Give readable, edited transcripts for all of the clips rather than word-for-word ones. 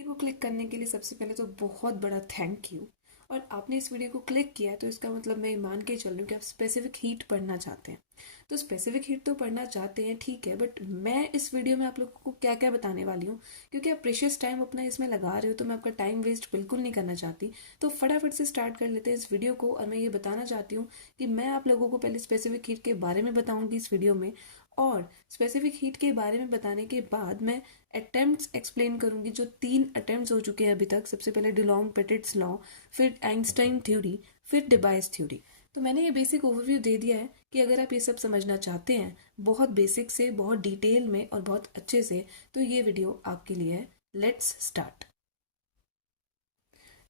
Video को click करने के लिए सबसे पहले तो बहुत बड़ा थैंक यू। और आपने इस वीडियो को क्लिक किया तो इसका मतलब मैं मान के चल रही हूँ कि आप स्पेसिफिक हीट पढ़ना चाहते हैं। तो स्पेसिफिक हीट तो पढ़ना चाहते हैं, ठीक है, बट मैं इस वीडियो में आप लोगों को क्या क्या बताने वाली हूँ, क्योंकि आप प्रेशियस टाइम अपना इसमें लगा रहे हो तो मैं आपका टाइम वेस्ट बिल्कुल नहीं करना चाहती। तो फटाफट से स्टार्ट कर लेते हैं इस वीडियो को। और मैं ये बताना चाहती हूँ कि मैं आप लोगों को पहले स्पेसिफिक हीट के बारे में बताऊंगी इस वीडियो में, और स्पेसिफिक हीट के बारे में बताने के बाद मैं अटेम्प्ट्स एक्सप्लेन करूंगी, जो 3 अटेम्प्ट्स हो चुके हैं अभी तक। सबसे पहले डिलोंग पेटिट्स लॉ, फिर आइंस्टाइन थ्योरी, फिर डिबाइस थ्योरी। तो मैंने ये बेसिक ओवरव्यू दे दिया है कि अगर आप ये सब समझना चाहते हैं बहुत बेसिक से, बहुत डिटेल में और बहुत अच्छे से, तो ये वीडियो आपके लिए है। Let's start.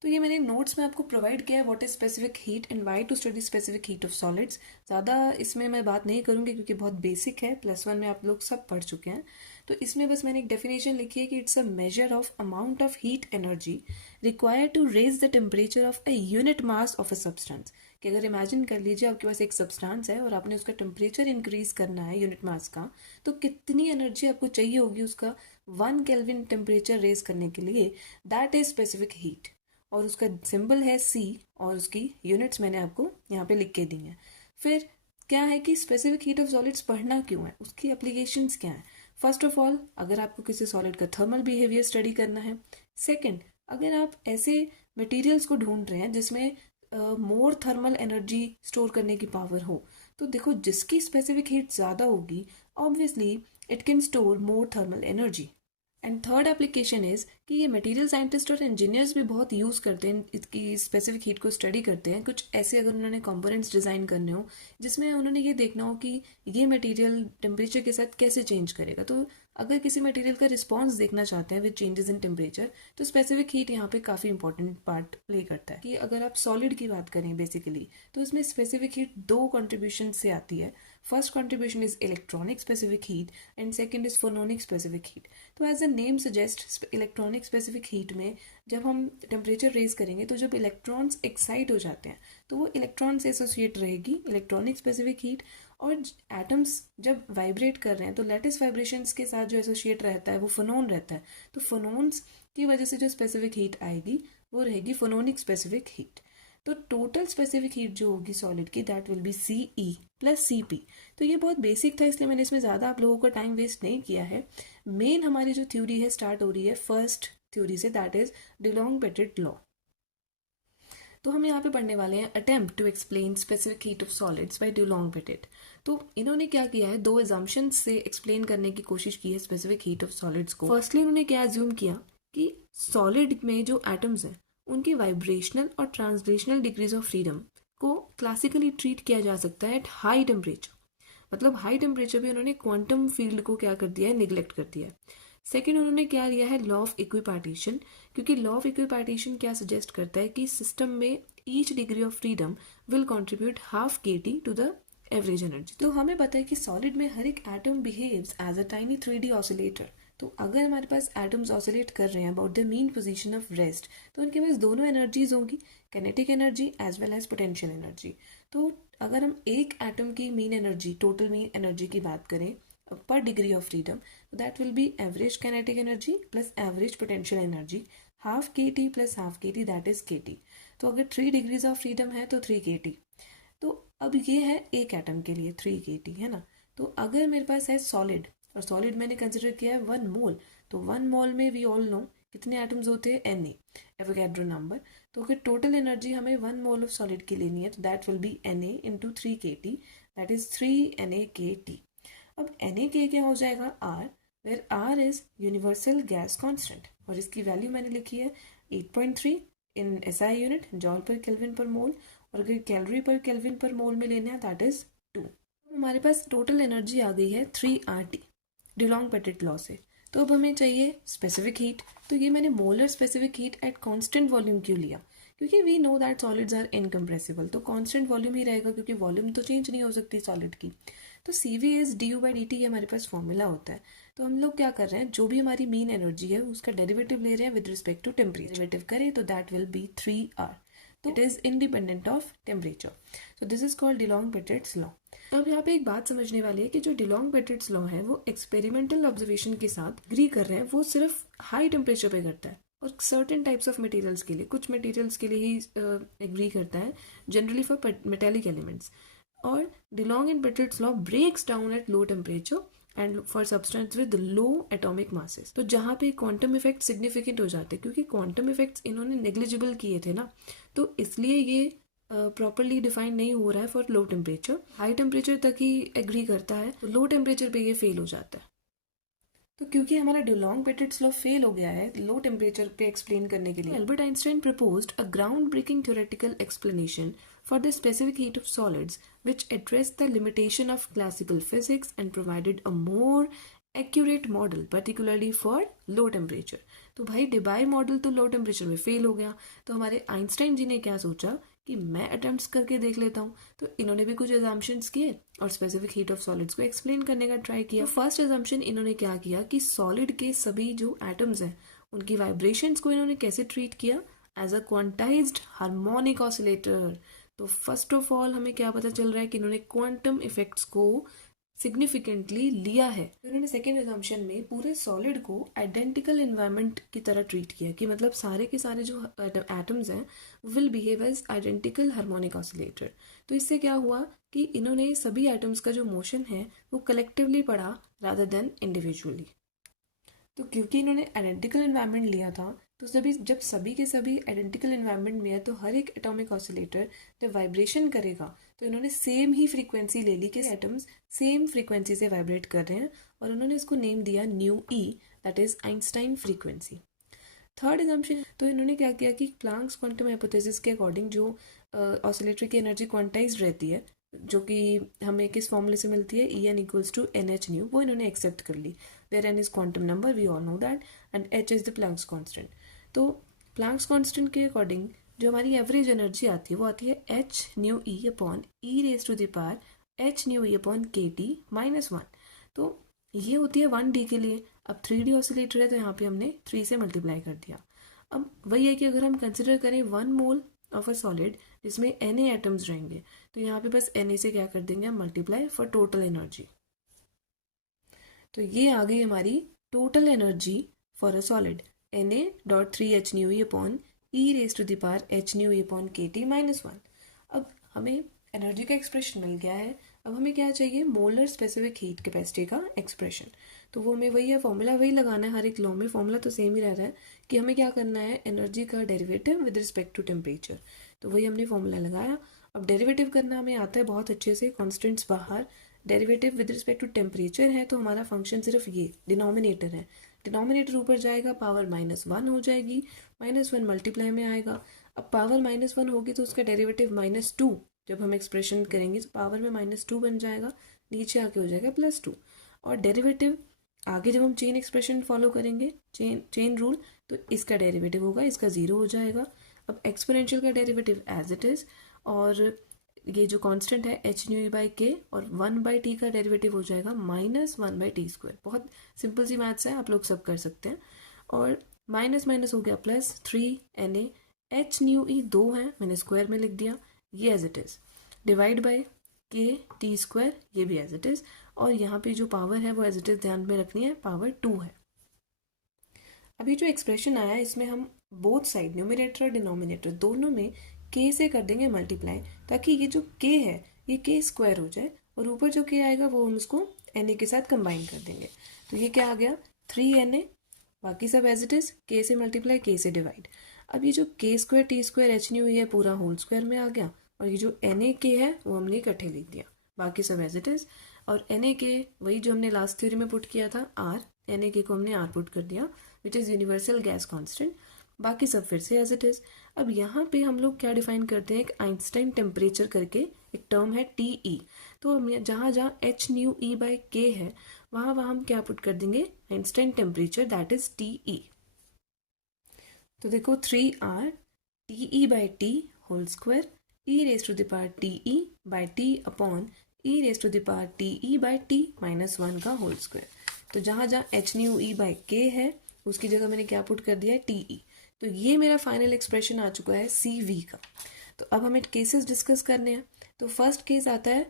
तो ये मैंने नोट्स में आपको प्रोवाइड किया है, what is specific heat and why to study specific heat of solids. ज़्यादा इसमें मैं बात नहीं करूँगी क्योंकि बहुत बेसिक है, +1 में आप लोग सब पढ़ चुके हैं। तो इसमें बस मैंने एक डेफिनेशन लिखी है कि it's a measure of amount of heat energy required to raise the temperature of a unit mass of a substance. कि अगर इमेजिन कर लीजिए आपके पास एक सब्सटेंस है और आपने उसका टेम्परेचर इंक्रीज करना है यूनिट मास का, तो कितनी एनर्जी आपको चाहिए होगी उसका 1 केल्विन टेम्परेचर रेज करने के लिए। दैट इज स्पेसिफिक हीट, और उसका सिंबल है C, और उसकी यूनिट्स मैंने आपको यहाँ पे लिख के दी हैं। फिर क्या है कि स्पेसिफिक हीट ऑफ सॉलिड्स पढ़ना क्यों है, उसकी एप्लीकेशंस क्या है। फर्स्ट ऑफ ऑल, अगर आपको किसी सॉलिड का थर्मल बिहेवियर स्टडी करना है। सेकंड, अगर आप ऐसे मटेरियल्स को ढूंढ रहे हैं जिसमें मोर थर्मल एनर्जी स्टोर करने की पावर हो, तो देखो जिसकी स्पेसिफिक हीट ज़्यादा होगी obviously it can store more thermal energy. And third application is कि ये मटेरियल साइंटिस्ट और इंजीनियर्स भी बहुत यूज़ करते हैं, इसकी स्पेसिफिक हीट को स्टडी करते हैं। कुछ ऐसे अगर उन्होंने कंपोनेंट्स डिज़ाइन करने हो जिसमें उन्होंने ये देखना हो कि ये मटेरियल टेम्परेचर के साथ कैसे चेंज करेगा, तो अगर किसी मटेरियल का रिस्पॉन्स देखना चाहते हैं विद चेंजेस इन टेम्परेचर, तो स्पेसिफिक हीट यहाँ पे काफ़ी इंपॉर्टेंट पार्ट प्ले करता है। कि अगर आप सॉलिड की बात करें बेसिकली, तो इसमें स्पेसिफिक हीट 2 कंट्रीब्यूशन से आती है। First contribution is electronic specific heat and second is phononic specific heat. तो as a name suggest, electronic specific heat में जब हम टेम्परेचर रेज करेंगे तो जब इलेक्ट्रॉन्स एक्साइट हो जाते हैं तो वो इलेक्ट्रॉन से एसोसिएट रहेगी इलेक्ट्रॉनिक स्पेसिफिक हीट। और एटम्स जब वाइब्रेट कर रहे हैं तो लेटिस वाइब्रेशंस के साथ जो एसोसिएट रहता है वो फोनोन रहता है। तो फोनोन्स की वजह से जो स्पेसिफिक हीट आएगी वो रहेगी फोनोनिक स्पेसिफिक हीट। तो टोटल स्पेसिफिक हीट जो होगी सॉलिड की, that will B CE plus CP। तो ये बहुत बेसिक था, इसलिए मैंने इसमें ज़्यादा आप लोगों का टाइम वेस्ट नहीं किया है। मेन हमारी जो थ्योरी है स्टार्ट हो रही है फर्स्ट थ्योरी से, that is Dulong Petit law. तो हम यहाँ पे पढ़ने वाले हैं attempt to explain specific heat of solids by Dulong Petit. तो इन्होंने क्या किया है, 2 एजम्पशंस से एक्सप्लेन करने की कोशिश की है स्पेसिफिक हीट ऑफ सॉलिड्स को। फर्स्टली उन्होंने क्या एज्यूम किया कि सॉलिड में जो एटम्स हैं उनकी वाइब्रेशनल और ट्रांसलेशनल डिग्रीज ऑफ फ्रीडम को क्लासिकली ट्रीट किया जा सकता है एट हाई टेम्परेचर। मतलब हाई टेम्परेचर भी उन्होंने क्वांटम फील्ड को क्या कर दिया है, निगलेक्ट कर दिया है। सेकेंड उन्होंने क्या लिया है, लॉ ऑफ इक्विपार्टीशन, क्योंकि लॉ ऑफ इक्विपार्टीशन क्या सजेस्ट करता है कि सिस्टम में each degree of freedom will contribute ½ kT to the average energy. तो हमें पता है कि सॉलिड में हर एक atom behaves as a tiny 3D oscillator. तो अगर हमारे पास एटम्स ऑसिलेट कर रहे हैं about the mean position of rest, तो उनके पास दोनों एनर्जीज होंगी, kinetic energy as well as potential energy. तो अगर हम एक एटम की mean energy, total mean energy की बात करें per degree of freedom, that will be average kinetic energy plus average potential energy, ½ kT plus ½ kT, that is kT। तो अगर 3 डिग्रीज ऑफ फ्रीडम है तो 3 kT। तो अब ये है एक एटम के लिए 3 kT, है ना। तो अगर मेरे पास है सॉलिड, और सॉलिड मैंने कंसिडर किया है 1 मोल, तो 1 मोल में वी ऑल नो कितने एटम्स होते हैं, Na, एवोगैड्रो नंबर। तो अगर टोटल एनर्जी हमें 1 मोल ऑफ सॉलिड की लेनी है तो that will be Na into 3 kT, that is 3 NaKT। अब Na क्या हो जाएगा, R, where R is universal gas constant, और इसकी वैल्यू मैंने लिखी है 8.3 इन SI यूनिट, जॉल पर केल्विन पर मोल। और अगर कैलोरी पर केल्विन पर मोल में लेना है दैट इज 2। हमारे पास टोटल एनर्जी आ गई है 3RT डिलोंग पेटिट लॉ से। तो अब हमें चाहिए स्पेसिफिक हीट। तो ये मैंने molar specific heat at constant volume क्यों लिया, क्योंकि we know that solids are incompressible, तो कांस्टेंट वॉल्यूम ही रहेगा क्योंकि वॉल्यूम तो चेंज नहीं हो सकती सॉलिड की। तो CV इज du/dt हमारे पास फॉर्मूला होता है। तो हम लोग क्या कर रहे हैं, जो भी हमारी मीन एनर्जी है उसका डेरिवेटिव ले रहे हैं with respect to temperature. Derivative करें तो दैट विल बी 3R। तो it is independent of temperature. So this is called Dulong Petit's law. अब यहाँ पे एक बात समझने वाली है कि जो डिलोंग पेटिट्स लॉ है वो एक्सपेरिमेंटल ऑब्जर्वेशन के साथ एग्री कर रहे हैं, वो सिर्फ हाई टेम्परेचर पे करता है। और सर्टेन टाइप्स ऑफ मटेरियल्स के लिए, कुछ मटेरियल्स के लिए ही एग्री करता है, जनरली फॉर मेटेलिक एलिमेंट्स। और Dulong and Petit's law breaks down at low temperature and for substance with low atomic masses. तो जहाँ पे क्वांटम इफेक्ट सिग्निफिकेंट हो जाते हैं, क्योंकि क्वांटम इफेक्ट्स इन्होंने नेग्लिजिबल किए थे ना, तो इसलिए ये प्रॉपरली डिफाइन नहीं हो रहा है for low temperature. High temperature तक ही एग्री करता है, तो लो टेम्परेचर पे ये फेल हो जाता है। तो क्योंकि हमारा डिलॉन्ग पेटिट्स लॉ फेल हो गया है लो टेम्परेचर पे एक्सप्लेन करने के लिए, Albert Einstein proposed a ground breaking theoretical explanation for the specific heat of solids, which addressed the limitation of classical physics and provided a more accurate model, particularly for low temperature. तो भाई Debye model तो लो temperature में fail हो गया, तो हमारे Einstein जी ने क्या सोचा कि मैं अटेम्प्ट्स करके देख लेता हूँ। तो इन्होंने भी कुछ एजम्पशंस किए और स्पेसिफिक हीट ऑफ सॉलिड्स को एक्सप्लेन करने का ट्राई किया। फर्स्ट एजम्पशन इन्होंने क्या किया कि सॉलिड के सभी जो एटम्स हैं उनकी वाइब्रेशंस को इन्होंने कैसे ट्रीट किया, as a quantized harmonic oscillator. तो फर्स्ट ऑफ ऑल हमें क्या पता चल रहा है कि इन्होंने क्वांटम इफेक्ट्स को सिग्निफिकेंटली लिया है। तो इन्होंने सेकेंड एजम्पशन में पूरे सॉलिड को आइडेंटिकल एनवायरनमेंट की तरह ट्रीट किया, कि मतलब सारे के सारे जो एटम्स हैं will behave as identical harmonic oscillator. तो इससे क्या हुआ कि इन्होंने सभी एटम्स का जो मोशन है वो कलेक्टिवली पढ़ा रादर देन इंडिविजुअली। तो क्योंकि इन्होंने आइडेंटिकल एनवायरनमेंट लिया था, तो जब सभी के सभी आइडेंटिकल एनवायरनमेंट में है, तो हर एक एटॉमिक ऑसिलेटर जब वाइब्रेशन करेगा तो इन्होंने सेम ही फ्रीक्वेंसी ले ली कि एटम्स सेम फ्रीक्वेंसी से वाइब्रेट कर रहे हैं, और उन्होंने इसको नेम दिया new E, that is Einstein frequency. Third assumption, तो इन्होंने क्या किया कि प्लांक्स क्वांटम हाइपोथेसिस के अकॉर्डिंग जो ऑसिलेटर की एनर्जी क्वांटाइज्ड रहती है, जो कि हमें किस फॉर्मूले से मिलती है, E n equals to n h nu, वो इन्होंने एक्सेप्ट कर ली, where n is quantum number, we all know that, and h is the Planck's constant. तो प्लांक्स कांस्टेंट के अकॉर्डिंग जो हमारी एवरेज एनर्जी आती है वो आती है h nu e upon E raise to the power H nu e upon k T minus one. तो ये होती है 1D के लिए। अब 3D ऑसिलेटर है तो यहाँ पे हमने 3 से मल्टीप्लाई कर दिया। अब वही है कि अगर हम कंसिडर करें 1 मोल ऑफ अ सॉलिड जिसमें Na एटम्स रहेंगे, तो यहाँ पे बस Na से क्या कर देंगे हम मल्टीप्लाई फॉर टोटल एनर्जी। तो ये आ गई हमारी total energy for a solid, Na.3h nu e upon E raise to the power h nu e upon k T minus one. अब हमें एनर्जी का एक्सप्रेशन मिल गया है, अब हमें क्या चाहिए, मोलर स्पेसिफिक हीट कैपेसिटी का एक्सप्रेशन। तो वो हमें वही है, फॉर्मूला वही लगाना है, हर एक लॉ में फॉर्मूला तो सेम ही रह रहा है कि हमें क्या करना है, एनर्जी का derivative with respect to temperature. तो वही हमने फॉर्मूला लगाया। अब डेरिवेटिव करना हमें आता है बहुत अच्छे से, कॉन्स्टेंट्स बाहर, derivative with respect to temperature है, तो हमारा फंक्शन सिर्फ ये डिनोमिनेटर है, डिनोमिनेटर ऊपर जाएगा, पावर -1 हो जाएगी, -1 मल्टीप्लाई में आएगा। अब पावर -1 होगी तो उसका डेरिवेटिव -2, जब हम एक्सप्रेशन करेंगे तो पावर में -2 बन जाएगा, नीचे आके हो जाएगा +2। और डेरिवेटिव आगे जब हम चेन एक्सप्रेशन फॉलो करेंगे, चेन रूल, तो इसका डेरिवेटिव होगा, इसका 0 हो जाएगा। अब एक्सपोनेंशियल का डेरिवेटिव एज इट इज़, और ये जो कांस्टेंट है एच न्यू ई बाई के, और 1/t का डेरिवेटिव हो जाएगा -1/t²। बहुत सिंपल सी मैथ्स है, आप लोग सब कर सकते हैं। और माइनस माइनस हो गया +3Na, एच न्यू ई 2 है, मैंने स्क्वायर में लिख दिया, ये as it is, divide by k(t²), ये भी एज इट इज़, और यहाँ पे जो पावर है वो एज इट इज़ ध्यान में रखनी है, पावर 2 है। अभी जो एक्सप्रेशन आया है इसमें हम बोथ साइड, न्यूमरेटर और डिनोमिनेटर, दोनों में k से कर देंगे मल्टीप्लाई, ताकि ये जो k है ये k स्क्वायर हो जाए, और ऊपर जो k आएगा वो हम उसको Na के साथ कंबाइन कर देंगे। तो ये क्या आ गया, 3Na, बाकी सब एज इट इज़, k से मल्टीप्लाई, k से डिवाइड। अब ये जो k² t² h न्यू है पूरा होल स्क्वायर में आ गया, और ये जो Na k है वो हमने इकट्ठे लिख दिया, बाकी सब एज इट इज़। और Na k वही जो हमने लास्ट थ्योरी में पुट किया था, R, Na k को हमने R पुट कर दिया, which is universal gas constant, बाकी सब फिर से एज इट इज़। अब यहाँ पे हम लोग क्या डिफाइन करते हैं, एक आइंस्टाइन टेम्परेचर करके एक टर्म है TE। तो हम जहाँ जहाँ h न्यू ई बाई के है वहाँ वहाँ हम क्या पुट कर देंगे, Einstein temperature, that is TE। तो देखो 3R TE by T whole square e raise to the power TE by T upon e raise to the power TE by T -1 का होल स्क्वायर। तो जहाँ जहाँ h nu E by के है उसकी जगह मैंने क्या पुट कर दिया है, TE। तो ये मेरा फाइनल एक्सप्रेशन आ चुका है CV का। तो अब हमें केसेस डिस्कस करने हैं। तो फर्स्ट केस आता है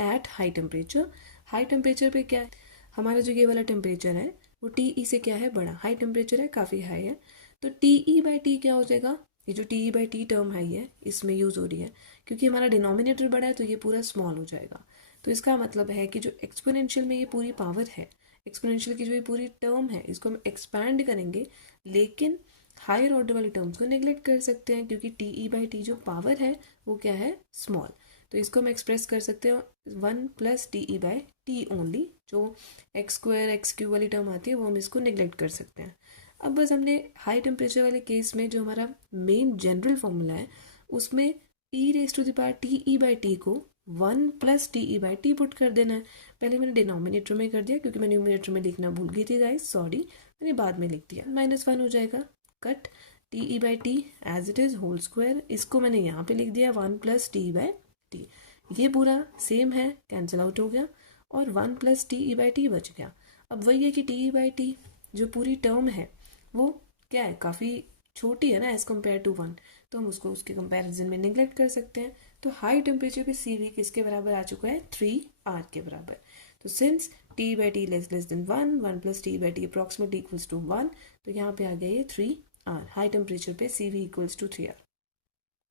at high temperature. High temperature पे क्या है, हमारा जो ये वाला टेम्परेचर है वो TE से क्या है, बड़ा, हाई टेम्परेचर है, काफ़ी हाई है। तो TE/T क्या हो जाएगा, ये जो TE/T टर्म है ये इसमें यूज़ हो रही है, क्योंकि हमारा डिनोमिनेटर बड़ा है तो ये पूरा स्मॉल हो जाएगा। तो इसका मतलब है कि जो एक्सपोनेंशियल में ये पूरी पावर है, एक्सपोनेंशियल की जो ये पूरी टर्म है, इसको हम एक्सपैंड करेंगे, लेकिन हायर ऑर्डर वाली टर्म्स को नेग्लेक्ट कर सकते हैं, क्योंकि TE/T जो पावर है वो क्या है, स्मॉल। तो इसको हम एक्सप्रेस कर सकते हैं 1 + TE/T ओनली, जो x² x³ वाली टर्म आती है वो हम इसको नेग्लेक्ट कर सकते हैं। अब बस हमने हाई टेम्परेचर वाले केस में जो हमारा मेन जनरल फॉर्मूला है उसमें e⁻TE/T को 1 + TE/T पुट कर देना है। पहले मैंने डिनोमिनेटर में कर दिया क्योंकि मैं न्यूमिनेटर में लिखना भूल गई थी गाइस, सॉरी, मैंने बाद में लिख दिया। -1 हो जाएगा, cut TE/T as it is whole square, इसको मैंने यहाँ पे लिख दिया 1 + TE/T। ये पूरा सेम है, कैंसिल आउट हो गया और 1 + TE/T बच गया। अब वही है कि TE/T जो पूरी टर्म है वो क्या है, काफ़ी छोटी है ना एज़ कम्पेयर टू 1, तो हम उसको उसके कंपैरिजन में नेग्लेक्ट कर सकते हैं। तो हाई टेम्परेचर पे CV किसके बराबर आ चुका है, 3R के बराबर। तो since TE/T <1 1 + TE/T approximately equals to 1, तो यहाँ पे आ गया ये 3R। हाई टेम्परेचर पे CV = 3R।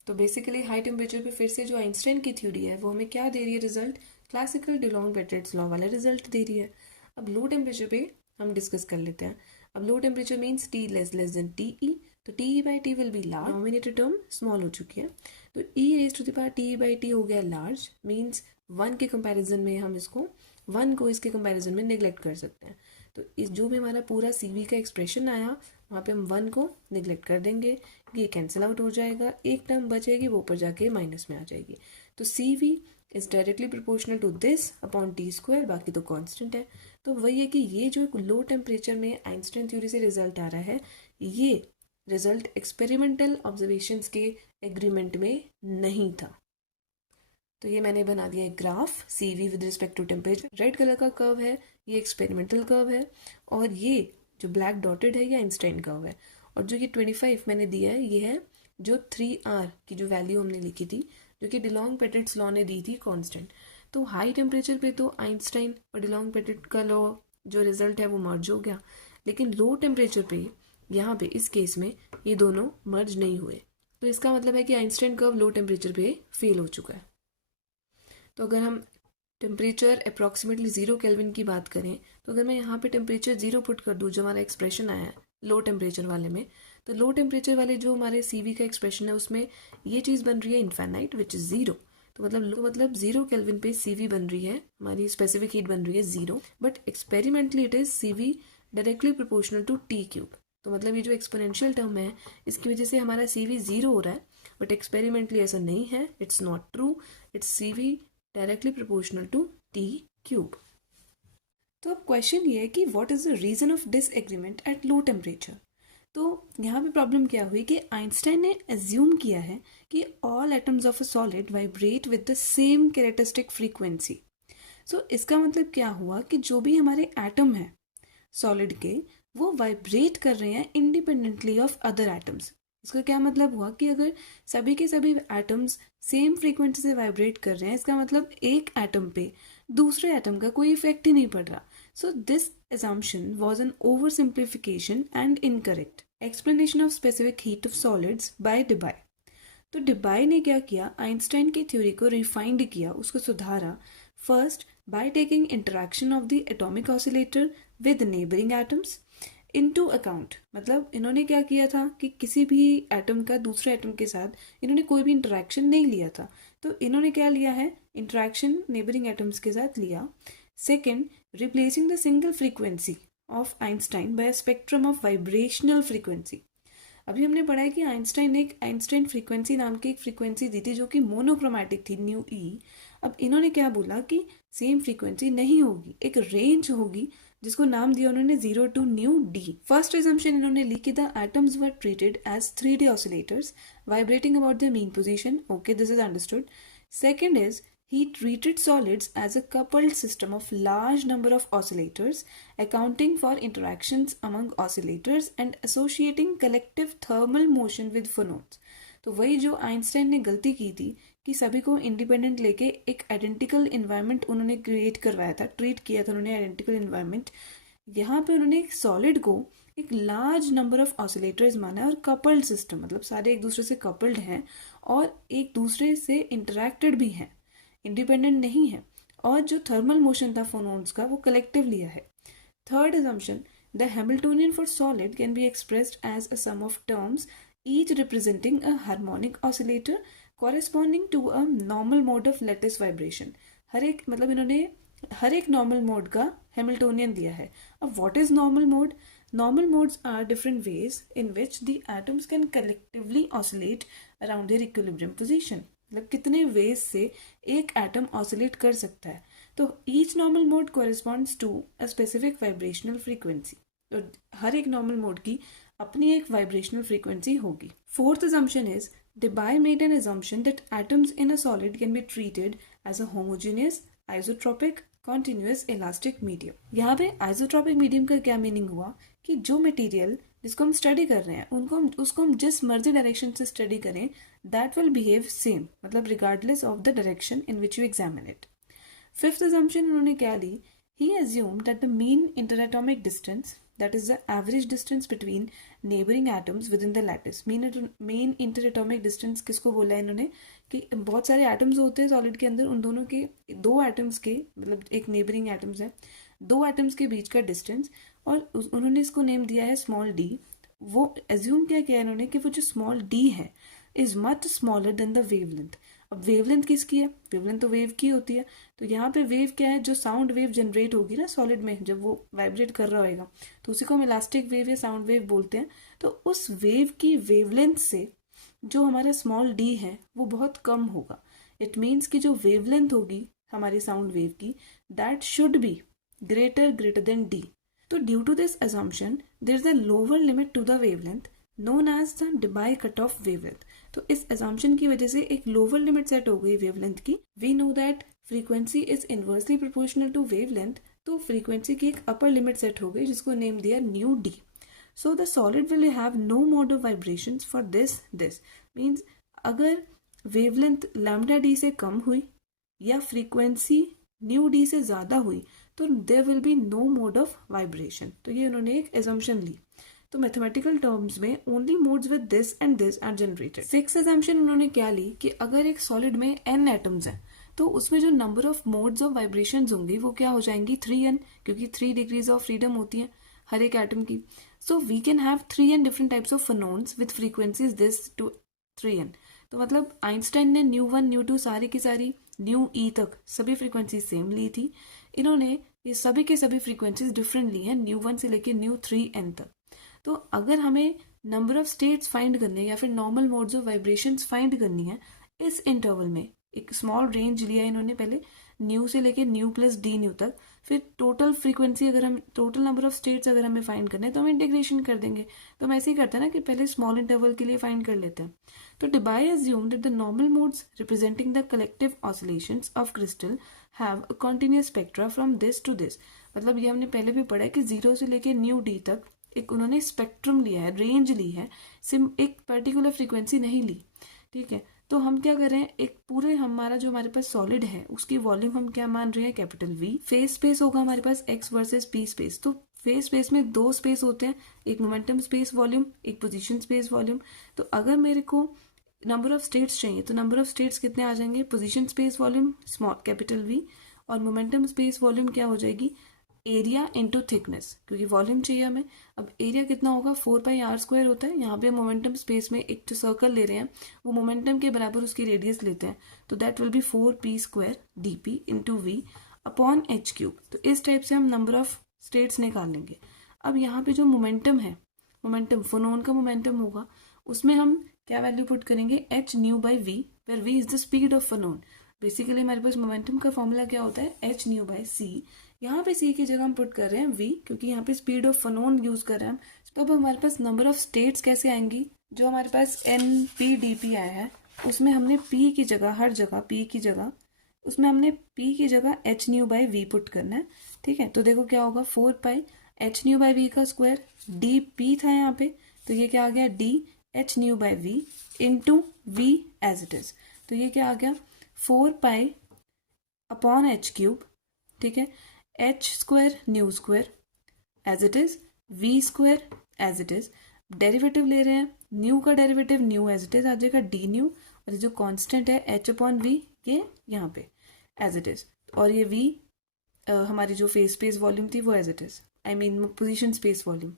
तो बेसिकली हाई टेम्परेचर पे फिर से जो आइंस्टाइन की थ्योरी है वो हमें क्या दे रही है रिजल्ट, क्लासिकल डिलॉन्ग-पेरेट्स लॉ वाला रिजल्ट दे रही है। अब लो टेम्परेचर पे हम डिस्कस कर लेते हैं। अब low temperature means T < TE, तो TE/T will be large, denominator term small हो चुकी है, तो e⁻TE/T हो गया लार्ज, मीन्स 1 के कंपैरिजन में हम इसको 1 को इसके कंपैरिजन में नेग्लेक्ट कर सकते हैं। तो इस जो भी हमारा पूरा CV का एक्सप्रेशन आया वहाँ पे हम 1 को निगलेक्ट कर देंगे, ये कैंसिल आउट हो जाएगा, एक टर्म बचेगी वो ऊपर जाके माइनस में आ जाएगी। तो CV is directly proportional to this upon T², बाकी तो कांस्टेंट है। तो वही है कि ये जो लो टेम्परेचर में आइंस्टाइन थ्योरी से रिजल्ट आ रहा है, ये रिजल्ट एक्सपेरिमेंटल ऑब्जर्वेशंस के एग्रीमेंट में नहीं था। तो ये मैंने बना दिया एक graph CV with respect to temperature, red colour का कर्व है ये एक्सपेरिमेंटल कर्व है, और ये जो ब्लैक डॉटेड है ये आइंस्टाइन कर्व है, और जो ये 25 मैंने दिया है ये है जो 3R की जो वैल्यू हमने लिखी थी, जो कि डिलॉन्ग-पेरेट्स लॉ ने दी थी कांस्टेंट। तो हाई टेम्परेचर पे तो आइंस्टाइन और डिलॉन्ग-पेरेट का लॉ जो रिजल्ट है वो मर्ज हो गया, लेकिन लो टेम्परेचर पे यहाँ पे इस केस में ये दोनों मर्ज नहीं हुए। तो इसका मतलब है कि आइंस्टाइन कर्व लो टेम्परेचर पे फेल हो चुका है। तो अगर हम टेम्परेचर अप्रॉक्सीमेटली 0 केल्विन की बात करें, तो अगर मैं यहाँ पे टेम्परेचर 0 पुट कर दूँ, जो हमारा एक्सप्रेशन आया है लो टेम्परेचर वाले में, तो लो टेम्परेचर वाले जो हमारे CV का एक्सप्रेशन है उसमें ये चीज़ बन रही है इनफाइनाइट विच इज़ 0। तो मतलब 0 केल्विन पे CV बन रही है, हमारी स्पेसिफिक हीट बन रही है 0, but experimentally it is CV directly proportional to T³। तो मतलब ये जो एक्सपोनेंशियल टर्म है इसकी वजह से हमारा CV 0 हो रहा है, बट एक्सपेरिमेंटली ऐसा नहीं है, it's not true, it's CV directly proportional to T³। तो अब क्वेश्चन ये है कि what is the reason of disagreement at low temperature. तो यहाँ पे प्रॉब्लम क्या हुई कि आइंस्टाइन ने एज्यूम किया है कि all atoms of a solid vibrate with the same characteristic frequency. So इसका मतलब क्या हुआ कि जो भी हमारे एटम है सॉलिड के, वो वाइब्रेट कर रहे हैं इंडिपेंडेंटली ऑफ अदर एटम्स। इसका क्या मतलब हुआ कि अगर सभी के सभी एटम्स सेम फ्रीक्वेंसी से वाइब्रेट कर रहे हैं, इसका मतलब एक एटम पे दूसरे एटम का कोई इफेक्ट ही नहीं पड़ रहा। So this assumption was an oversimplification and incorrect explanation of specific heat of solids by Debye। तो डिबाई ने क्या किया, आइंस्टाइन की थ्योरी को रिफाइंड किया, उसको सुधारा। First, by taking interaction of the atomic oscillator with neighbouring atoms into account. मतलब इन्होंने क्या किया था कि किसी भी एटम का दूसरे एटम के साथ इन्होंने कोई भी इंटरेक्शन नहीं लिया था, तो इन्होंने क्या लिया है, इंटरेक्शन नेबरिंग एटम्स के साथ लिया। Second, replacing the single frequency of Einstein by spectrum of vibrational frequency. अभी हमने पढ़ा है कि आइंस्टाइन ने एक आइंस्टाइन फ्रीक्वेंसी नाम की एक फ्रीक्वेंसी दी थी जो कि मोनोक्रोमैटिक थी, न्यू ई। अब इन्होंने क्या बोला कि सेम फ्रीक्वेंसी नहीं होगी, एक रेंज होगी जिसको नाम दिया उन्होंने 0 to ν d। फर्स्ट assumption इन्होंने ली कि the atoms were treated as 3D oscillators vibrating about the mean position. Okay, this is understood. Second is he treated solids as a coupled system of large number of oscillators, accounting for interactions among oscillators and associating collective thermal motion with phonons। तो वही जो Einstein ने गलती की थी कि सभी को इंडिपेंडेंट लेके एक आइडेंटिकल इन्वायरमेंट उन्होंने क्रिएट करवाया था, ट्रीट किया था उन्होंने आइडेंटिकल इन्वायरमेंट। यहाँ पे उन्होंने एक सॉलिड को एक लार्ज नंबर ऑफ ऑसिलेटर्स माना है और कपल्ड सिस्टम, मतलब सारे एक दूसरे से कपल्ड हैं और एक दूसरे से इंटरेक्टेड भी हैं, इंडिपेंडेंट नहीं है, और जो थर्मल मोशन था फोनोन्स का वो कलेक्टिव लिया है. Third assumption, the Hamiltonian for solid can be expressed as a sum of terms each representing a harmonic oscillator corresponding to a normal mode of lattice vibration. हर एक मतलब इन्होंने हर एक नॉर्मल मोड का हैमिल्टोनियन दिया है. अब what is normal mode? Normal modes are different ways in which the atoms can collectively oscillate around their equilibrium position. मतलब कितने वेज से एक एटम ऑसिलेट कर सकता है. तो each normal mode corresponds to a specific vibrational frequency. तो हर एक नॉर्मल मोड की अपनी एक वाइब्रेशनल फ्रीक्वेंसी होगी. Fourth assumption is Debye made an assumption that atoms in a solid can be treated as a homogeneous, isotropic, continuous elastic medium. यहाँ पे isotropic medium का क्या मीनिंग हुआ कि जो मटेरियल जिसको हम स्टडी कर रहे हैं उसको हम जिस मर्जी डायरेक्शन से स्टडी करें दैट विल बिहेव सेम, मतलब regardless of the direction in which you examine it. Fifth assumption उन्होंने क्या ली? He assumed that the mean interatomic distance, that is the average distance between neighboring atoms within the lattice. mean interatomic distance किसको बोला है इन्होंने कि बहुत सारे atoms होते हैं सॉलिड के अंदर, उन दोनों के दो एटम्स के मतलब एक नेबरिंग एटम्स है, दो एटम्स के बीच का डिस्टेंस, और उन्होंने इसको नेम दिया है स्मॉल डी. वो एज्यूम क्या किया इन्होंने कि वो जो स्मॉल डी है is much smaller than the wavelength. अब वेवलेंथ किसकी है? वेवलेंथ तो वेव की होती है. तो यहाँ पे वेव क्या है? जो साउंड वेव जनरेट होगी ना सॉलिड में जब वो वाइब्रेट कर रहा होगा तो उसी को हम इलास्टिक वेव या साउंड वेव बोलते हैं. तो उस वेव की वेवलेंथ से जो हमारा स्मॉल डी है वो बहुत कम होगा. इट मीन्स कि जो वेवलेंथ होगी हमारी साउंड वेव की that should be greater than D. तो due to this assumption there is a lower limit to the wavelength known as the Debye cutoff wavelength. तो इस assumption की वजह से एक लोअर लिमिट सेट हो गई वेवलेंथ की. We know that frequency is inversely proportional to wavelength, तो फ्रीक्वेंसी की एक अपर लिमिट सेट हो गई जिसको नेम दिया nu D. So the solid will have no mode of vibrations for this means अगर वेवलेंथ लैम्डा डी से कम हुई या फ्रीक्वेंसी न्यू डी से ज़्यादा हुई तो there will be no mode of vibration. तो ये उन्होंने एक एजम्पशन ली. तो मैथमेटिकल टर्म्स में only modes with this and this are generated. Six assumption उन्होंने क्या ली कि अगर एक सॉलिड में n एटम्स हैं तो उसमें जो number of modes of vibrations होंगी वो क्या हो जाएंगी? 3n, क्योंकि 3 डिग्रीज ऑफ फ्रीडम होती है हर एक एटम की. So we can have 3n different types of phonons with frequencies this to 3n. तो मतलब आइंस्टाइन ने न्यू 1 न्यू 2 सारी की सारी न्यू ई तक सभी फ्रीक्वेंसी सेम ली थी. इन्होंने ये सभी के सभी फ्रीक्वेंसीज डिफरेंट ली हैं न्यू 1 से लेकर न्यू 3n तक. तो अगर हमें नंबर ऑफ स्टेट्स फाइंड करने या फिर normal modes of vibrations find करनी है इस इंटरवल में, एक स्मॉल रेंज लिया है इन्होंने पहले न्यू से लेके न्यू प्लस डी न्यू तक, फिर टोटल फ्रीक्वेंसी अगर हम टोटल नंबर ऑफ स्टेट्स अगर हमें फाइंड करने हैं तो हम इंटीग्रेशन कर देंगे. तो हम ऐसे ही करते हैं ना कि पहले स्मॉल इंटरवल के लिए फाइंड कर लेते हैं. तो Debye assumed that the normal modes representing the collective oscillations of crystal have a continuous spectra from this to this. मतलब ये हमने पहले भी पढ़ा है कि 0 से लेके न्यू डी तक एक उन्होंने स्पेक्ट्रम लिया है, रेंज ली है, सिम एक पर्टिकुलर फ्रीक्वेंसी नहीं ली. ठीक है, तो हम क्या कर रहे हैं, एक पूरे हमारा जो हमारे पास सॉलिड है उसकी वॉल्यूम हम क्या मान रहे हैं? Capital V. फेस स्पेस होगा हमारे पास एक्स वर्सेस पी स्पेस. तो फेस स्पेस में दो स्पेस होते हैं, एक मोमेंटम स्पेस वॉल्यूम, एक पोजीशन स्पेस वॉल्यूम. तो अगर मेरे को नंबर ऑफ स्टेट्स चाहिए तो नंबर ऑफ स्टेट्स कितने आ जाएंगे? Position space volume small capital V, और मोमेंटम स्पेस वॉल्यूम क्या हो जाएगी? एरिया इंटू थिकनेस, क्योंकि वॉल्यूम चाहिए हमें. अब एरिया कितना होगा? 4πr² होता है. यहाँ पे मोमेंटम स्पेस में एक जो सर्कल ले रहे हैं वो मोमेंटम के बराबर उसकी रेडियस लेते हैं, तो that will be 4p² dp into v upon h³. तो इस टाइप से हम नंबर ऑफ स्टेट्स निकाल लेंगे. अब यहाँ पे जो मोमेंटम है, मोमेंटम फोनोन का मोमेंटम होगा, उसमें हम क्या वैल्यू पुट करेंगे? h nu by v, where v is the speed of phonon. Basically हमारे पास मोमेंटम का फॉर्मूला क्या होता है? h nu by c. यहाँ पे c की जगह हम पुट कर रहे हैं v, क्योंकि यहाँ पे स्पीड ऑफ फोनोन यूज कर रहे हैं हम. तो अब हमारे पास नंबर ऑफ स्टेट्स कैसे आएंगी? जो हमारे पास NP/dp आया है उसमें हमने p की जगह, हर जगह p की जगह, उसमें हमने p की जगह h nu by v put करना है. ठीक है, तो देखो क्या होगा? 4π h न्यू बाई वी का स्क्वायर, dp था यहाँ पे, तो ये क्या आ गया? d h nu by v into v as it is. तो ये क्या आ गया? 4π अपॉन h³. ठीक है, h² nu square as it is, v² as it is, derivative ले रहे हैं, न्यू का derivative nu as it is आ जाएगा डी न्यू, और जो कांस्टेंट है एच अपॉन वी ये यहाँ पे एज इट इज, और ये वी हमारी जो फेस स्पेस वॉल्यूम थी वो as it is, I mean position space volume.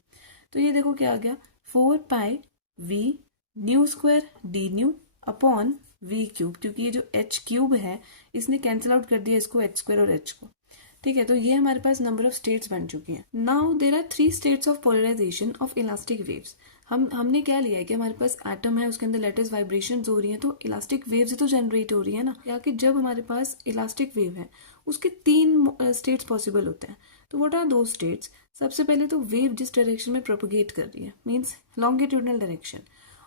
तो ये देखो क्या आ गया, 4 pi V nu square D nu upon V cube, क्योंकि ये जो एच क्यूब है इसने कैंसिल आउट कर दिया इसको एच स्क्वायर और एच को। ठीक है, तो ये हमारे पास नंबर ऑफ स्टेट्स बन चुकी हैं। Now there are 3 states of polarisation of elastic waves. हमने क्या लिया है कि हमारे पास एटम है, उसके अंदर लेटेस्ट वाइब्रेशंस हो रही हैं, तो इलास्टिक वेव्स ही तो जनरेट हो रही है ना, या कि जब हमारे पास इलास्टिक वेव है उसके 3 स्टेट्स पॉसिबल होते हैं। तो व्हाट आर दो स्टेट्स? सबसे पहले तो वेव जिस डायरेक्शन में प्रोपोगेट कर रही है मीन्स लॉन्गिट्यूडनल डायरेक्शन,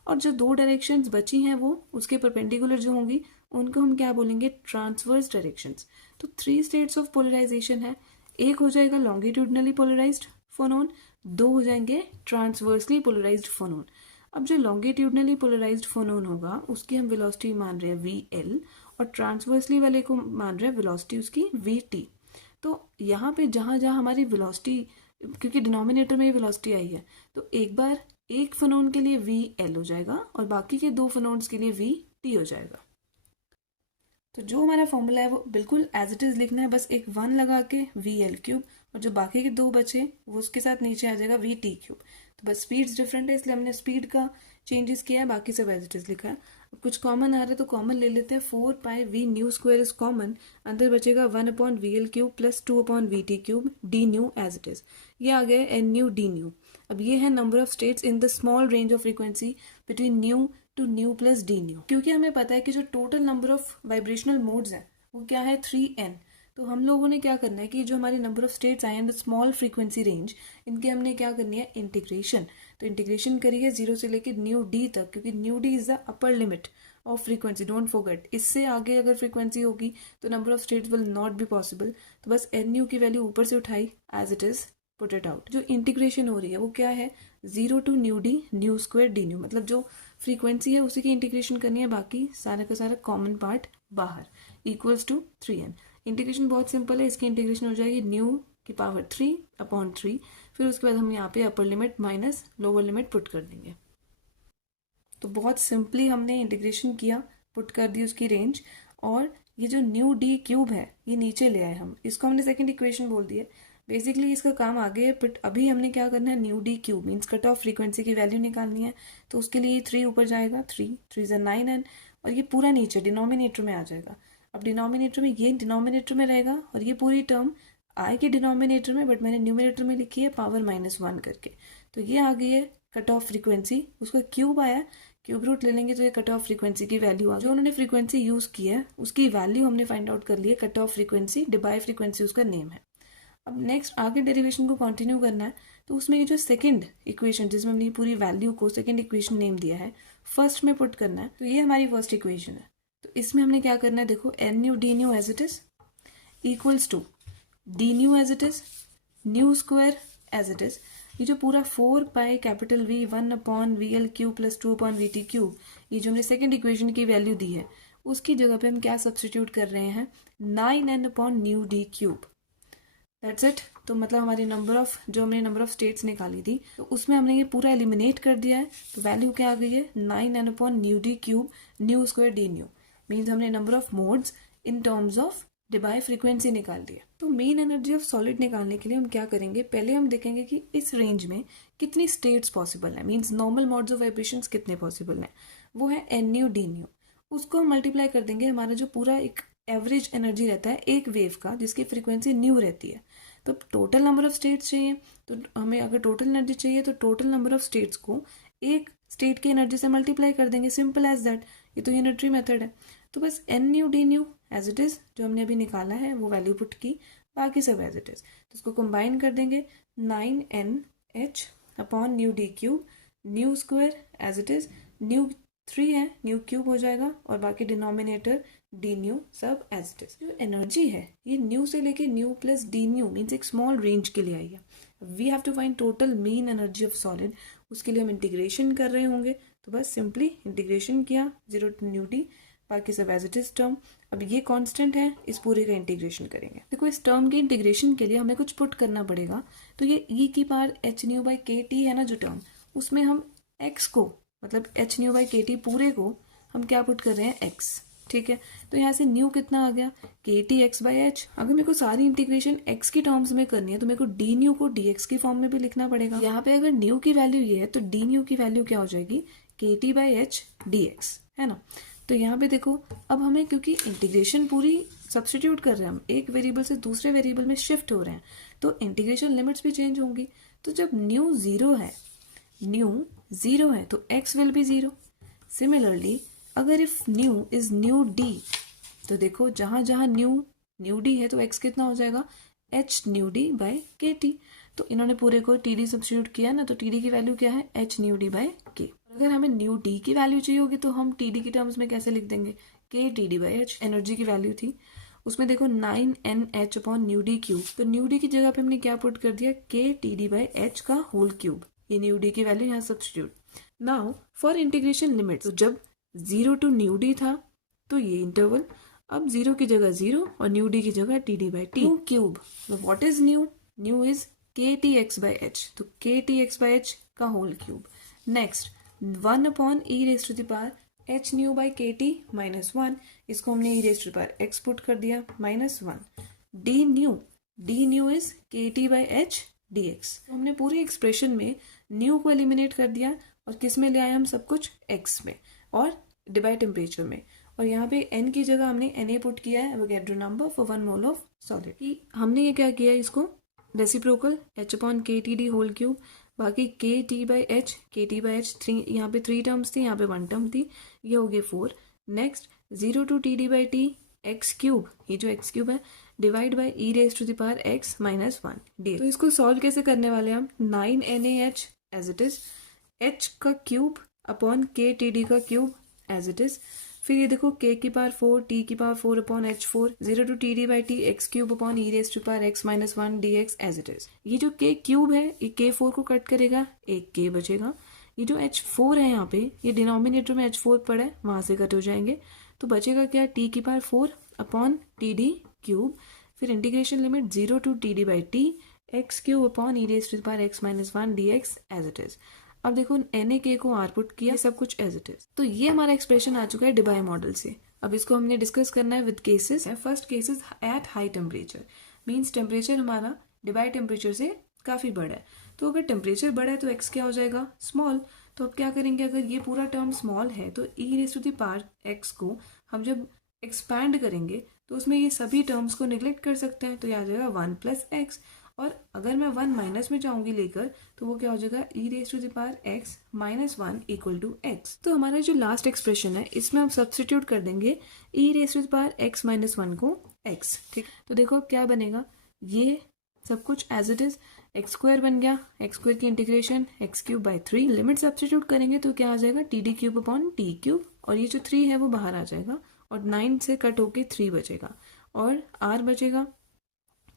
और जो 2 डायरेक्शंस बची हैं वो उसके परपेंडिकुलर जो होंगी उनको हम क्या बोलेंगे, ट्रांसवर्स डायरेक्शंस। तो 3 स्टेट्स ऑफ पोलराइजेशन है, एक हो जाएगा लॉन्गिट्यूडनली पोलराइज्ड फोनोन, 2 हो जाएंगे ट्रांसवर्सली पोलराइज्ड फोनोन। अब जो लॉन्गिट्यूडनली पोलराइज्ड फोनोन होगा उसकी हम वेलोसिटी मान रहे हैं वी एल, और ट्रांसवर्सली वाले को मान रहे हैं वेलोसिटी उसकी वी टी। तो यहाँ पे जहाँ जहाँ हमारी वेलोसिटी, क्योंकि डिनोमिनेटर में वेलोसिटी आई है, तो एक बार एक फोनोन के लिए वी एल हो जाएगा और बाकी के 2 फोनोन्स के लिए वी टी हो जाएगा। तो जो हमारा फॉर्मूला है वो बिल्कुल एज इट इज लिखना है, बस एक 1 लगा के वी एल क्यूब, और जो बाकी के 2 बचे वो उसके साथ नीचे आ जाएगा वी टी क्यूब। तो बस स्पीड्स डिफरेंट है इसलिए हमने स्पीड का चेंजेस किया है, बाकी सब एज इट इज लिखा है। अब कुछ कॉमन आ रहा है तो कॉमन ले लेते हैं, 4 pi V nu square is common, अंदर बचेगा 1 upon we L cube plus 2 upon we T cube D nu as it is, ये आ गया एन न्यू डी न्यू। अब ये है number of states in the small range of frequency between nu to nu plus d nu. क्योंकि हमें पता है कि जो total number of vibrational modes हैं वो क्या है 3n, तो हम लोगों ने क्या करना है कि जो हमारी नंबर ऑफ स्टेट्स आए हैं द स्मॉल फ्रीक्वेंसी रेंज, इनके हमने क्या करनी है इंटीग्रेशन। तो इंटीग्रेशन करिए 0 से लेकर न्यू डी तक, क्योंकि nu D is the upper limit of frequency, don't forget. इससे आगे अगर फ्रीक्वेंसी होगी तो number of states will not be possible. तो बस एन न्यू की वैल्यू ऊपर से उठाई as it is, put it out. जो इंटीग्रेशन हो रही है वो क्या है, 0 to nu D nu square D nu, मतलब जो फ्रीक्वेंसी है उसी की इंटीग्रेशन करनी है, बाकी सारा का सारा कॉमन पार्ट बाहर, इक्वल्स टू 3n। इंटीग्रेशन बहुत सिंपल है, इसकी इंटीग्रेशन हो जाएगी न्यू की पावर 3 अपॉन 3, फिर उसके बाद हम यहाँ पे upper limit minus lower limit put कर देंगे। तो बहुत सिंपली हमने इंटीग्रेशन किया, पुट कर दी उसकी रेंज, और ये जो न्यू डी क्यूब है ये नीचे ले आए हम, इसको हमने सेकंड इक्वेशन बोल दिया। बेसिकली इसका काम आगे है, बट अभी हमने क्या करना है, new D cube means cut off frequency की वैल्यू निकालनी है। तो उसके लिए 3 ऊपर जाएगा, 3 से 9n, और ये पूरा नीचे डिनोमिनेटर में आ जाएगा। अब डिनोमिनेटर में ये डिनोमिनेटर में रहेगा और ये पूरी टर्म आएगी डिनोमिनेटर में, बट मैंने न्यूमिनेटर में लिखी है पावर -1 करके। तो ये आ गई है कट ऑफ फ्रीक्वेंसी, उसका क्यूब आया, क्यूब रूट ले लेंगे तो ये कट ऑफ फ्रीक्वेंसी की वैल्यू आ गई। जो उन्होंने फ्रीक्वेंसी यूज की है उसकी वैल्यू हमने फाइंड आउट कर ली है, cut off frequency Debye frequency उसका नेम है। अब नेक्स्ट आगे डेरिवेशन को कंटिन्यू करना है, तो उसमें ये जो सेकंड इक्वेशन जिसमें हमने पूरी वैल्यू को सेकंड इक्वेशन नेम दिया है फर्स्ट में पुट करना है, तो ये हमारी फर्स्ट इक्वेशन है। तो इसमें हमने क्या करना है, देखो N nu D nu as it is equals to d nu as it is nu square as it is, ये जो पूरा 4 pi capital V 1 upon we L cube plus 2 upon we T cube, ये जो हमने second equation की value दी है उसकी जगह पे हम क्या सब्सटीट्यूट कर रहे हैं, 9n upon nu D cube, that's it. तो मतलब हमारी नंबर ऑफ जो हमने नंबर ऑफ स्टेट्स निकाली थी तो उसमें हमने ये पूरा एलिमिनेट कर दिया है। तो वैल्यू क्या आ गई है, 9n upon nu D cube nu square D nu, means हमने number of modes in terms of Debye frequency निकाल दिया। तो मेन एनर्जी ऑफ सॉलिड निकालने के लिए हम क्या करेंगे, पहले हम देखेंगे कि इस रेंज में कितनी स्टेट्स पॉसिबल है, means normal modes of vibrations कितने पॉसिबल हैं, वो है एन न्यू डी न्यू। उसको हम मल्टीप्लाई कर देंगे, हमारा जो पूरा एक एवरेज एनर्जी रहता है एक वेव का जिसकी फ्रीक्वेंसी न्यू रहती है। तो टोटल नंबर ऑफ स्टेट्स चाहिए, तो हमें अगर टोटल एनर्जी चाहिए तो टोटल नंबर ऑफ स्टेट्स को एक स्टेट की एनर्जी से मल्टीप्लाई कर देंगे, सिंपल एज दैट। ये तो यूनिटरी मेथड है। तो बस N nu D nu as it is जो हमने अभी निकाला है वो वैल्यू पुट की, बाकी सब एज इट इज। तो इसको कंबाइन कर देंगे 9n(h) upon nu D cube nu square as it is, nu 3 है न्यू क्यूब हो जाएगा और बाकी डिनोमिनेटर डी न्यू सब एज इट इज। जो एनर्जी है ये न्यू से लेके nu plus d nu means एक स्मॉल रेंज के लिए आई है। We have to find total mean energy of solid, उसके लिए हम इंटीग्रेशन कर रहे होंगे। तो बस सिंपली इंटीग्रेशन किया 0 टू न्यू डी बाकी सब एज इट इज टर्म। अब ये कांस्टेंट है, इस पूरे का इंटीग्रेशन करेंगे। देखो इस टर्म के इंटीग्रेशन के लिए हमें कुछ पुट करना पड़ेगा। तो ये e की power h nu by K T है ना जो टर्म, उसमें हम x को मतलब h nu by K T पूरे को हम क्या पुट कर रहे हैं x, ठीक है। तो यहाँ से न्यू कितना आ गया के टी एक्स बाई एच। अगर मेरे को सारी इंटीग्रेशन x की टर्म्स में करनी है तो मेरे को डी न्यू को डी एक्स की फॉर्म में भी लिखना पड़ेगा। यहाँ पे अगर न्यू की वैल्यू ये है तो डी न्यू की वैल्यू क्या हो जाएगी के T by H D x, है ना। तो यहाँ पे देखो अब हमें क्योंकि इंटीग्रेशन पूरी सब्स्टिट्यूट कर रहे हैं, हम एक वेरिएबल से दूसरे वेरिएबल में शिफ्ट हो रहे हैं, तो इंटीग्रेशन लिमिट्स भी चेंज होंगी। तो जब न्यू जीरो है तो x will be zero. Similarly अगर if nu is nu D, तो देखो जहां जहां न्यू डी है तो x कितना हो जाएगा h new D by K T. तो इन्होंने पूरे को टी डी सब्स्टिट्यूट किया ना, तो टी डी की वैल्यू क्या है h न्यू डी बाई के। अगर हमें न्यू डी की वैल्यू चाहिए होगी तो हम टी डी की टर्म्स में कैसे लिख देंगे के T D by H. Energy की वैल्यू थी उसमें देखो 9NH upon nu D cube, तो न्यू डी की जगह पे हमने क्या पुट कर दिया के टी डी बाई एच का होल क्यूब। ये न्यू डी की वैल्यू यहाँ substitute. Now for integration limit, तो जब 0 टू न्यू डी था तो ये इंटरवल, अब 0 की जगह 0 और न्यू डी की जगह T D by T cube. What is nu is K T X by H, तो K T X by H का whole cube. Next 1 upon E raise to the power H nu by K T minus 1, इसको हमने E raise to the power X put कर दिया minus 1। D nu is K T by H D X. हमने पूरी expression में new को eliminate कर दिया और किस में ले आए हम सब कुछ x में और डिवाइड टेम्परेचर में, और यहाँ पे n की जगह हमने Na पुट किया है Avogadro number for 1 mole of solid. हमने ये क्या किया इसको reciprocal h upon k T D whole cube, बाकी के टी बाई एच 3, यहाँ पे 3 टर्म्स थी, यहाँ पे 1 टर्म थी, ये हो गए 4। Next 0 to T D by T x cube, ये जो एक्स क्यूब है divide by e raise to the power x minus 1 D. तो इसको सॉल्व कैसे करने वाले हम 9NaH as it is, h का cube upon k T D का क्यूब एज इट इज। फिर ये देखो k की पावर 4 t की पावर 4 अपॉन h4, 0 to T D by T x cube upon E raise to power x minus 1 D x as it is. ये जो k cube है ये k4 को कट करेगा, एक k बचेगा। ये जो h4 है यहाँ पे, ये डिनोमिनेटर में h4 पड़ा है, वहां से कट हो जाएंगे, तो बचेगा क्या t की power 4 upon T D cube. फिर integration limit 0 to T D by T x cube upon E raise to power x minus 1 D x as it is. अब देखो Na को आर पुट किया, सब कुछ एज इट इज। तो ये हमारा एक्सप्रेशन आ चुका है डिबाई मॉडल से। अब इसको हमने डिस्कस करना है with cases. First cases at high temperature, means temperature हमारा डिबाई टेम्परेचर से काफी बड़ा है। तो अगर टेम्परेचर बड़ा है तो एक्स क्या हो जाएगा स्मॉल। तो अब क्या करेंगे, अगर ये पूरा टर्म स्मॉल है तो E raise to the power X को हम जब एक्सपैंड करेंगे तो उसमें ये सभी टर्म्स को निगलेक्ट कर सकते हैं, तो ये आ जाएगा 1 प्लस एक्स। और अगर मैं 1 माइनस में जाऊंगी लेकर तो वो क्या हो जाएगा E raise to the power x minus 1 equal to X. तो हमारा जो लास्ट एक्सप्रेशन है इसमें हम सब्स्टिट्यूट कर देंगे E raise to the power x minus 1 को एक्स, ठीक। तो देखो अब क्या बनेगा, ये सब कुछ as it is, x square बन गया, एक्स स्क्वायर की integration x cube by 3, limit substitute करेंगे तो क्या आ जाएगा T D cube upon T cube, और ये जो 3 है वो बाहर आ जाएगा और 9 से कट होके 3 बचेगा और आर बचेगा।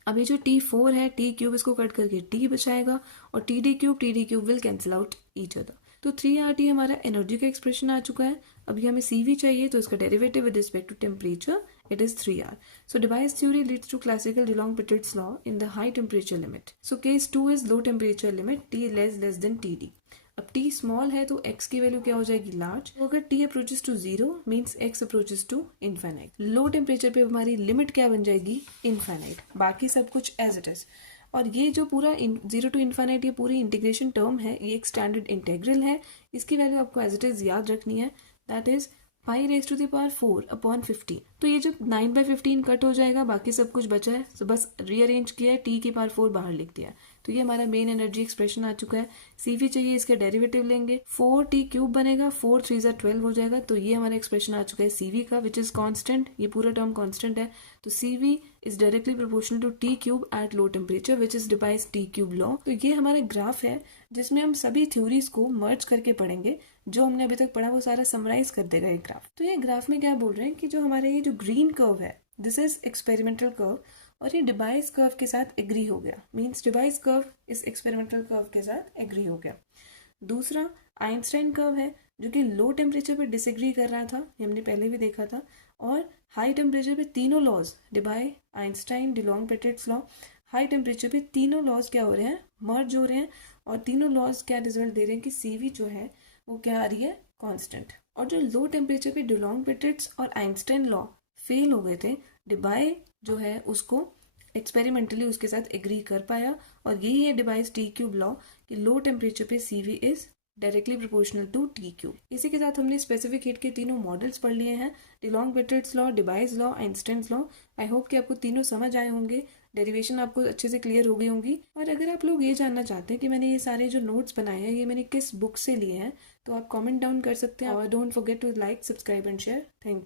अब ये जो T4 है टी क्यूब इसको कट करके t बचाएगा और T D cube will cancel out each other. तो 3RT हमारा एनर्जी का एक्सप्रेशन आ चुका है। अभी हमें CV चाहिए तो इसका derivative with respect to temperature it is 3R। So Debye's theory leads to classical DeLong-Petit's law in the high temperature limit. So case 2 is low temperature limit T less than TD. अब t small है तो x की value क्या हो जाएगी large. तो अगर t approaches to 0 means x approaches to infinite. Low temperature पे हमारी लिमिट क्या बन जाएगी इनफाइनाइट, बाकी सब कुछ एज इट इज। और ये जो पूरा 0 टू इनफाइनाइट ये पूरी इंटीग्रेशन टर्म है, ये एक स्टैंडर्ड इंटेग्रल है, इसकी वैल्यू आपको एज इट इज याद रखनी है, that is pi raise to the power 4 अपॉन 15। तो ये जब 9/15 कट हो जाएगा बाकी सब कुछ बचा है, तो बस रीअरेंज किया है, t की पावर 4 बाहर लिख दिया। तो ये हमारा मेन एनर्जी एक्सप्रेशन आ चुका है। CV चाहिए, इसका डेरिवेटिव लेंगे, 4t क्यूब बनेगा, 4 3 12 हो जाएगा। तो ये हमारा एक्सप्रेशन आ चुका है CV का, विच इज कांस्टेंट, ये पूरा टर्म कांस्टेंट है। तो CV is directly proportional to t cube at low temperature which is Debye's t cube law. तो ये हमारा ग्राफ है जिसमें हम सभी थ्योरीज को मर्ज करके पढ़ेंगे, जो हमने अभी तक पढ़ा वो सारा समराइज कर देगा ये ग्राफ। तो ये ग्राफ में क्या बोल रहे हैं कि जो हमारे ये जो ग्रीन कर्व है दिस इज एक्सपेरिमेंटल कर्व और ये डिवाइस कर्व के साथ एग्री हो गया, मींस डिवाइस कर्व इस एक्सपेरिमेंटल कर्व के साथ एग्री हो गया। दूसरा आइंस्टाइन कर्व है जो कि लो टेम्परेचर पे डिसएग्री कर रहा था, ये हमने पहले भी देखा था, और हाई टेम्परेचर पे तीनों laws, Debye, Einstein, Dulong Petit's law, high temperature पे तीनों लॉज क्या हो रहे हैं, मर्ज हो रहे हैं, और तीनों लॉज क्या रिजल्ट दे रहे हैं कि सीवी जो है वो क्या आ रही है, कांस्टेंट। और जो लो टेम्परेचर पे डिलॉन्ग पेटिट्स और आइंस्टाइन लॉ फेल हो गए थे, डिबाई जो है उसको एक्सपेरिमेंटली उसके साथ एग्री कर पाया, और यही है डिबाइस टी क्यूब लॉ कि लो टेम्परेचर पे CV is directly proportional to T cube. इसी के साथ हमने स्पेसिफिक हीट के तीनों मॉडल्स पढ़ लिए हैं, Dulong Petit's law, Debye's law, Einstein's law. I hope कि आपको तीनों समझ आए होंगे, डेरिवेशन आपको अच्छे से क्लियर हो गई होंगी। और अगर आप लोग ये जानना चाहते हैं कि मैंने ये सारे जो नोट्स बनाए हैं ये मैंने किस बुक से लिए हैं, तो आप कमेंट डाउन कर सकते हैं। और don't forget to like, subscribe and share. Thank you.